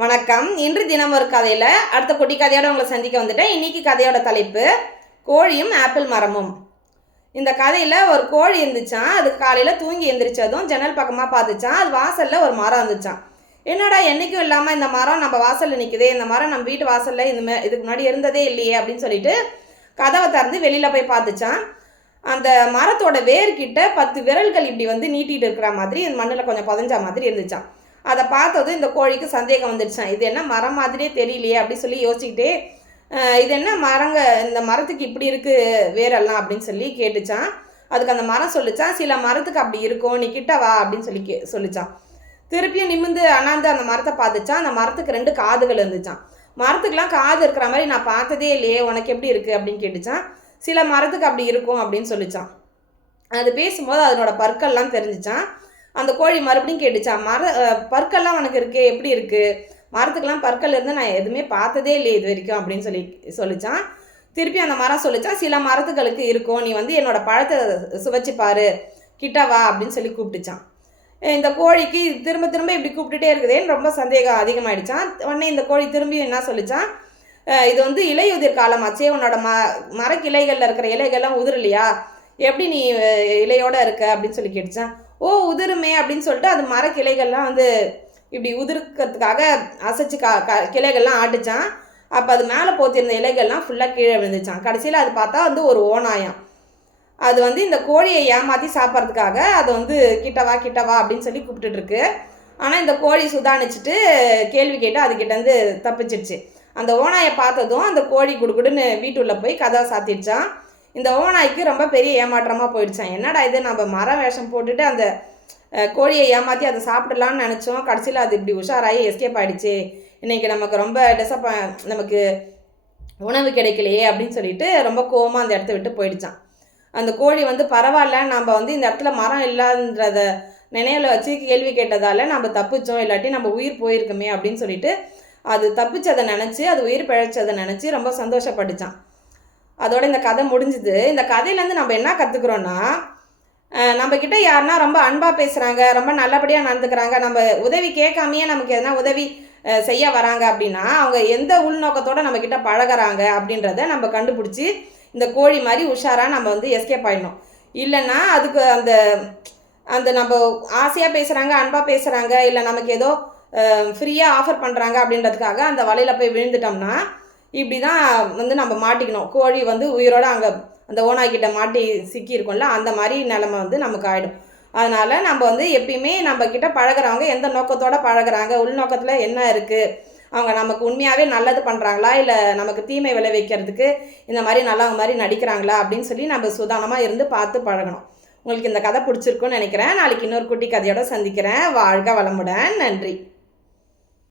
வணக்கம். இன்று தினம் ஒரு கதையில் அடுத்த குட்டி கதையோட உங்களை சந்திக்க வந்துட்டேன். இன்னைக்கு கதையோட தலைப்பு கோழியும் ஆப்பிள் மரமும். இந்த கதையில் ஒரு கோழி இருந்துச்சான். அது காலையில் தூங்கி எழுந்திரிச்சதும் ஜன்னல் பக்கமாக பார்த்துச்சான். அது வாசலில் ஒரு மரம் இருந்துச்சான். என்னடா என்றைக்கும் இல்லாமல் இந்த மரம் நம்ம வாசலில் நிற்குதே, இந்த மரம் நம்ம வீட்டு வாசலில் இதுக்கு முன்னாடி இருந்ததே இல்லையே அப்படின்னு சொல்லிட்டு கதவை திறந்து வெளியில் போய் பார்த்துச்சான். அந்த மரத்தோட வேர்கிட்ட 10 விரல்கள் இப்படி வந்து நீட்டிகிட்டு இருக்கிற மாதிரி இந்த மண்ணில் கொஞ்சம் புதஞ்ச மாதிரி இருந்துச்சான். அதை பார்த்ததும் இந்த கோழிக்கு சந்தேகம் வந்துடுச்சான். இது என்ன மரம் மாதிரியே தெரியலையே அப்படி சொல்லி யோசிச்சுக்கிட்டே இது என்ன இந்த மரத்துக்கு இப்படி இருக்குது வேரெல்லாம் அப்படின்னு சொல்லி கேட்டுச்சான். அதுக்கு அந்த மரம் சொல்லிச்சான், சில மரத்துக்கு அப்படி இருக்கும், நீ கிட்ட வா அப்படின்னு சொல்லி சொல்லிச்சான். திருப்பியும் நிமிந்து அண்ணாந்து அந்த மரத்தை பார்த்துச்சான். அந்த மரத்துக்கு 2 காதுகள் இருந்துச்சான். மரத்துக்கெலாம் காது இருக்கிற மாதிரி நான் பார்த்ததே இல்லையே, உனக்கு எப்படி இருக்குது அப்படின்னு கேட்டுச்சான். சில மரத்துக்கு அப்படி இருக்கும் அப்படின்னு சொல்லிச்சான். அது பேசும்போது அதனோட பற்கள்லாம் தெரிஞ்சிச்சான். அந்த கோழி மறுபடியும் கேட்டுச்சான், பற்கள்லாம் உனக்கு இருக்கே, எப்படி இருக்குது, மரத்துக்கெல்லாம் பற்கள் இருந்து நான் எதுவுமே பார்த்ததே இல்லை இது வரைக்கும் அப்படின்னு சொல்லிச்சான். திருப்பி அந்த மரம் சொல்லிச்சான், சில மரத்துகளுக்கு இருக்கும், நீ வந்து என்னோடய பழத்தை சுவைச்சு பாரு, கிட்ட வா அப்படின்னு சொல்லி கூப்பிட்டுச்சான். இந்த கோழிக்கு திரும்ப திரும்ப இப்படி கூப்பிட்டுட்டே இருக்குதேன்னு ரொம்ப சந்தேகம் அதிகமாகிடுச்சான். உடனே இந்த கோழி திரும்பி என்ன சொல்லிச்சான், இது வந்து இலையுதிர் காலமாச்சே, உன்னோட மரக்கிளைகளில் இருக்கிற இலைகள்லாம் உதிரலையா, எப்படி நீ இலையோடு இருக்க அப்படின்னு சொல்லி கேட்டுச்சான். ஓ உதிருமே அப்படின்னு சொல்லிட்டு அது மரக்கிளைகள்லாம் வந்து இப்படி உதிர்க்கிறதுக்காக அசைச்சு கிளைகள்லாம் ஆட்டுச்சான். அப்போ அது மேலே போத்திருந்த இலைகள்லாம் ஃபுல்லாக கீழே விழுந்துச்சான். கடைசியில் அது பார்த்தா வந்து ஒரு ஓநாயம். அது வந்து இந்த கோழியை ஏமாற்றி சாப்பிட்றதுக்காக அது வந்து கிட்டவா கிட்டவா அப்படின்னு சொல்லி கூப்பிட்டுருக்கு. ஆனால் இந்த கோழி சுதானிச்சுட்டு கேள்வி கேட்டு அதுக்கிட்டேருந்து தப்பிச்சிடுச்சு. அந்த ஓநாயை பார்த்ததும் அந்த கோழி குடுகுடுன்னு வீட்டுள்ளே போய் கதவை சாத்திடுச்சான். இந்த ஓநாய்க்கு ரொம்ப பெரிய ஏமாற்றமாக போயிடுச்சான். என்னடா இது, நம்ம மரம் வேஷம் போட்டுட்டு அந்த கோழியை ஏமாற்றி அதை சாப்பிடலான்னு நினச்சோம், கடைசியில் அது இப்படி உஷாராகி எஸ்கேப் ஆகிடுச்சு, இன்றைக்கி நமக்கு ரொம்ப நமக்கு உணவு கிடைக்கலையே அப்படின்னு சொல்லிட்டு ரொம்ப கோவமாக அந்த இடத்த விட்டு போயிடுச்சான். அந்த கோழி வந்து பரவாயில்ல, நம்ம வந்து இந்த இடத்துல மரம் இல்லாதன்றத நினைவில் வச்சு கேள்வி கேட்டதால் நம்ம தப்பிச்சோம், இல்லாட்டி நம்ம உயிர் போயிருக்குமே அப்படின்னு சொல்லிட்டு அது தப்பிச்சதை நினச்சி, அது உயிர் பிழைச்சதை நினச்சி ரொம்ப சந்தோஷப்பட்டுச்சான். அதோட இந்த கதை முடிஞ்சுது. இந்த கதையிலேருந்து நம்ம என்ன கற்றுக்குறோன்னா, நம்மக்கிட்ட யாருன்னா ரொம்ப அன்பாக பேசுகிறாங்க, ரொம்ப நல்லபடியாக நடந்துக்கிறாங்க, நம்ம உதவி கேட்காமையே நமக்கு எதனா உதவி செய்ய வராங்க அப்படின்னா அவங்க எந்த உள்நோக்கத்தோடு நம்மக்கிட்ட பழகிறாங்க அப்படின்றத நம்ம கண்டுபிடிச்சி இந்த கோழி மாதிரி உஷாராக நம்ம வந்து எஸ்கேப் ஆகிடணும். இல்லைன்னா அதுக்கு அந்த அந்த நம்ம ஆசையாக பேசுகிறாங்க, அன்பாக பேசுகிறாங்க, இல்லை நமக்கு ஏதோ ஃப்ரீயாக ஆஃபர் பண்ணுறாங்க அப்படின்றதுக்காக அந்த வலையில் போய் விழுந்துட்டோம்னா இப்படி தான் வந்து நம்ம மாட்டிக்கணும். கோழி வந்து உயிரோடு அங்கே அந்த ஓநாய்கிட்ட மாட்டி சிக்கியிருக்கோம்ல, அந்த மாதிரி நிலமை வந்து நமக்கு ஆகிடும். அதனால் நம்ம வந்து எப்பயுமே நம்மக்கிட்ட பழகிறவங்க எந்த நோக்கத்தோடு பழகிறாங்க, உள்நோக்கத்தில் என்ன இருக்குது, அவங்க நமக்கு உண்மையாகவே நல்லது பண்ணுறாங்களா, இல்லை நமக்கு தீமை விளைவிக்கிறதுக்கு இந்த மாதிரி நல்லவங்க மாதிரி நடிக்கிறாங்களா அப்படின்னு சொல்லி நம்ம சுதானமாக இருந்து பார்த்து பழகணும். உங்களுக்கு இந்த கதை பிடிச்சிருக்குன்னு நினைக்கிறேன். நாளைக்கு இன்னொரு குட்டி கதையோடு சந்திக்கிறேன். வாழ்க வளமுடன். நன்றி.